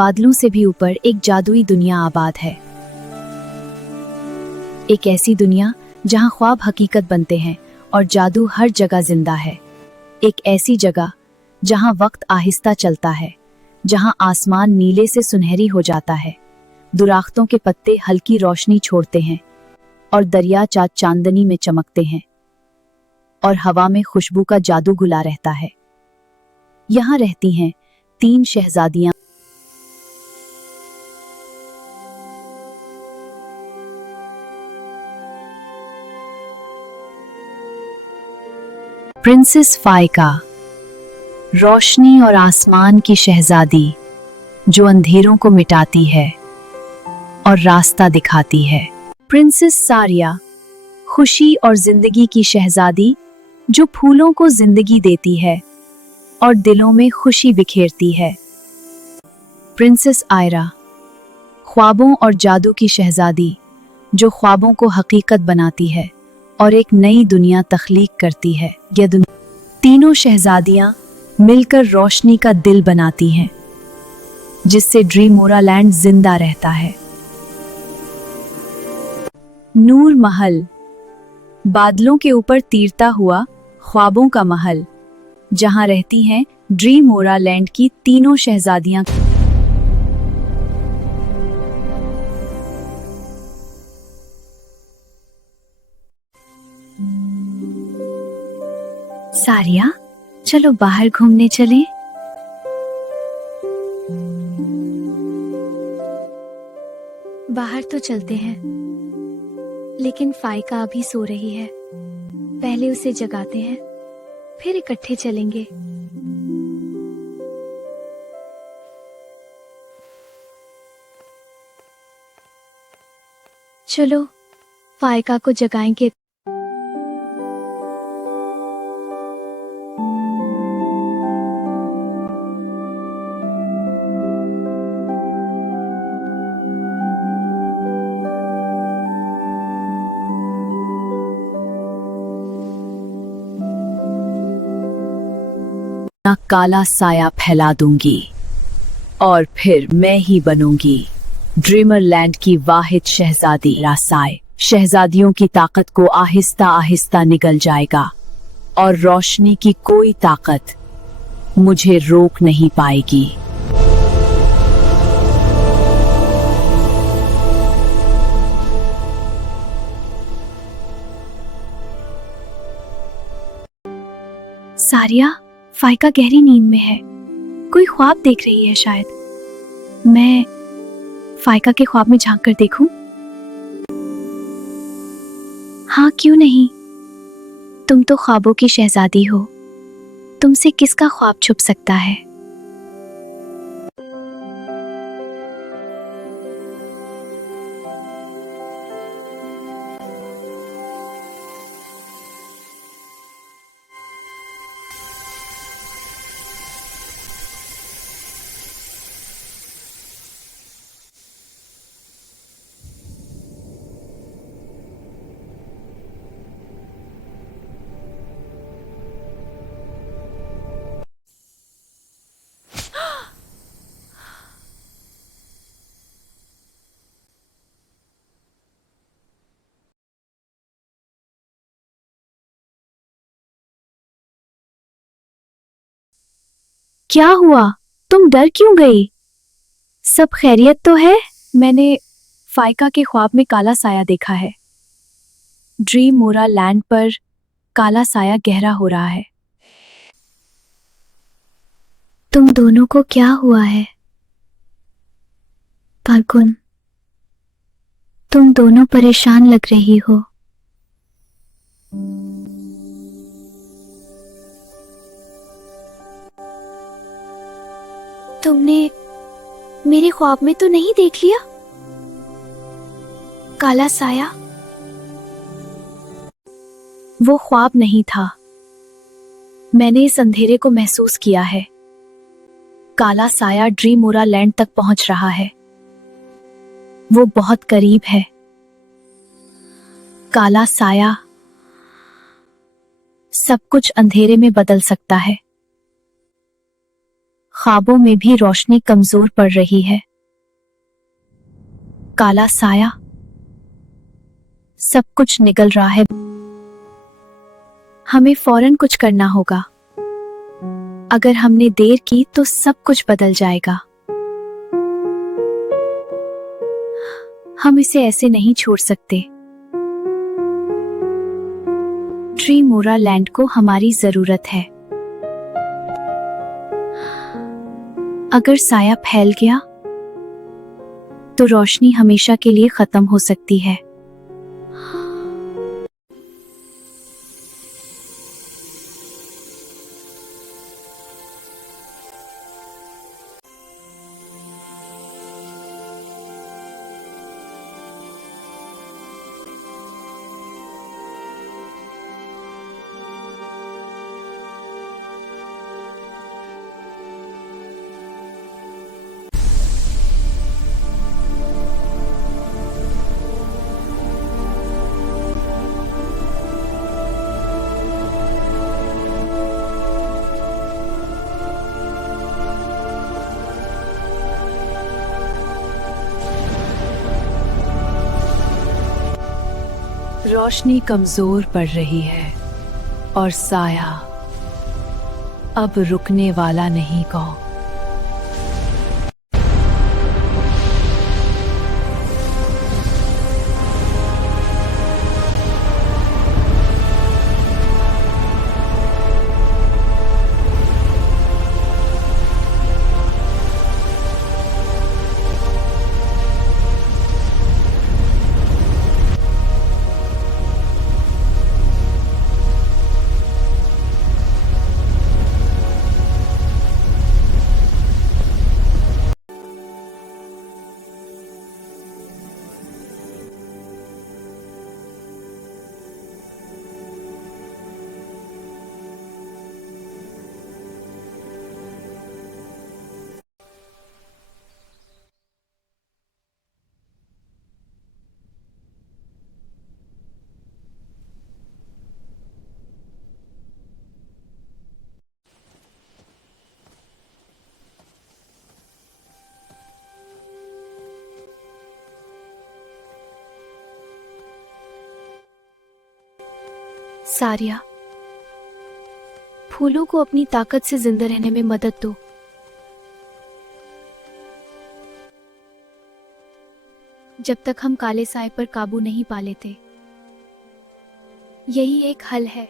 बादलों से भी ऊपर एक जादुई दुनिया आबाद है। एक ऐसी दुनिया जहां ख्वाब हकीकत बनते हैं और जादू हर जगह जिंदा है। एक ऐसी जगह जहां वक्त आहिस्ता चलता है, जहां आसमान नीले से सुनहरी हो जाता है, दुराख्तों के पत्ते हल्की रोशनी छोड़ते हैं और दरिया चांदनी में चमकते हैं और हवा में खुशबू का जादू घुला रहता है। यहाँ रहती हैं 3 शहजादियां। प्रिंसेस फाइका, रोशनी और आसमान की शहजादी जो अंधेरों को मिटाती है और रास्ता दिखाती है। प्रिंसेस सारिया, खुशी और जिंदगी की शहजादी जो फूलों को जिंदगी देती है और दिलों में खुशी बिखेरती है। प्रिंसेस आयरा, ख्वाबों और जादू की शहजादी जो ख्वाबों को हकीकत बनाती है और एक नई दुनिया तख्लीक करती है। यह तीनों शहजादियां मिलकर रोशनी का दिल बनाती हैं, जिससे ड्रीमोरा लैंड जिंदा रहता है। नूर महल, बादलों के ऊपर तीरता हुआ ख्वाबों का महल, जहां रहती हैं ड्रीमोरा लैंड की तीनों शहजादियां। सारिया, चलो बाहर घूमने चलें। बाहर तो चलते हैं, लेकिन फाइका अभी सो रही है। पहले उसे जगाते हैं, फिर इकट्ठे चलेंगे। चलो फाइका को जगाएंगे। काला साया फैला दूंगी और फिर मैं ही बनूंगी ड्रीमर लैंड की वाहिद शहजादी। रासाय शहजादियों की ताकत को आहिस्ता आहिस्ता निगल जाएगा और रोशनी की कोई ताकत मुझे रोक नहीं पाएगी। सारिया, फाइका गहरी नींद में है, कोई ख्वाब देख रही है शायद। मैं फाइका के ख्वाब में झांक कर देखूं? हाँ, क्यों नहीं। तुम तो ख्वाबों की शहजादी हो, तुमसे किसका ख्वाब छुप सकता है। क्या हुआ? तुम डर क्यों गई? सब खैरियत तो है? मैंने फाइका के ख्वाब में काला साया देखा है। ड्रीमोरा लैंड पर काला साया गहरा हो रहा है। तुम दोनों को क्या हुआ है? फाल्गुन, तुम दोनों परेशान लग रही हो। तुमने मेरे ख्वाब में तो नहीं देख लिया काला साया? वो ख्वाब नहीं था, मैंने इस अंधेरे को महसूस किया है। काला साया ड्रीमोरा लैंड तक पहुंच रहा है, वो बहुत करीब है। काला साया सब कुछ अंधेरे में बदल सकता है। ख्वाबों में भी रोशनी कमजोर पड़ रही है। काला साया, सब कुछ निगल रहा है। हमें फौरन कुछ करना होगा। अगर हमने देर की तो सब कुछ बदल जाएगा। हम इसे ऐसे नहीं छोड़ सकते। ट्रीमोरा लैंड को हमारी जरूरत है। अगर साया फैल गया तो रोशनी हमेशा के लिए खत्म हो सकती है। रोशनी कमजोर पड़ रही है और साया अब रुकने वाला नहीं को। सारिया, फूलों को अपनी ताकत से जिंदा रहने में मदद दो। जब तक हम काले साए पर काबू नहीं पा लेते, यही एक हल है।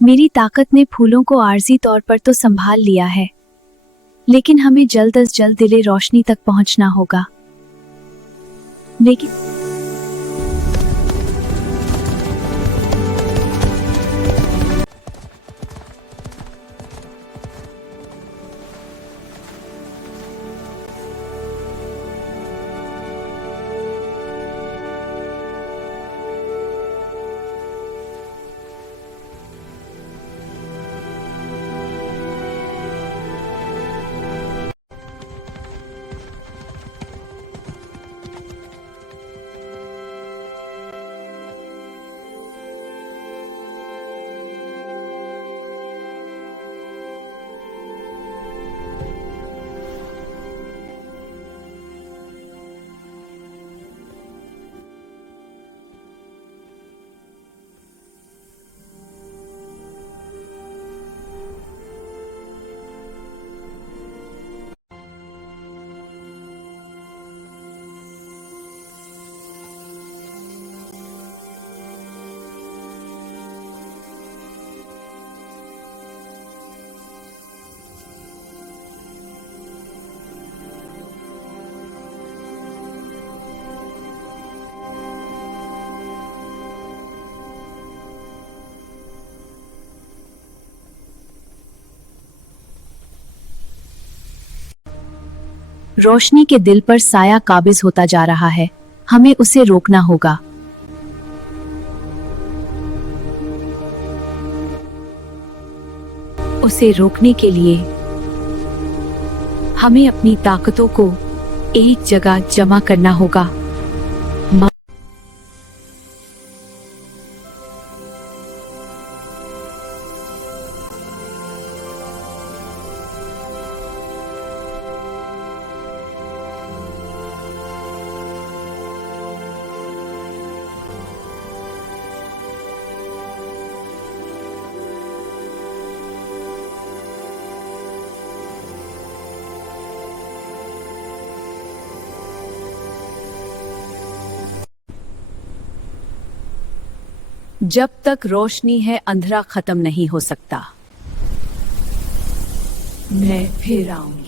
मेरी ताकत ने फूलों को आर्जी तौर पर तो संभाल लिया है, लेकिन हमें जल्द अज जल्द दिले रोशनी तक पहुंचना होगा। लेकिन रोशनी के दिल पर साया काबिज होता जा रहा है। हमें उसे रोकना होगा। उसे रोकने के लिए हमें अपनी ताकतों को एक जगह जमा करना होगा। जब तक रोशनी है अंधेरा खत्म नहीं हो सकता। मैं फिर आऊंगी।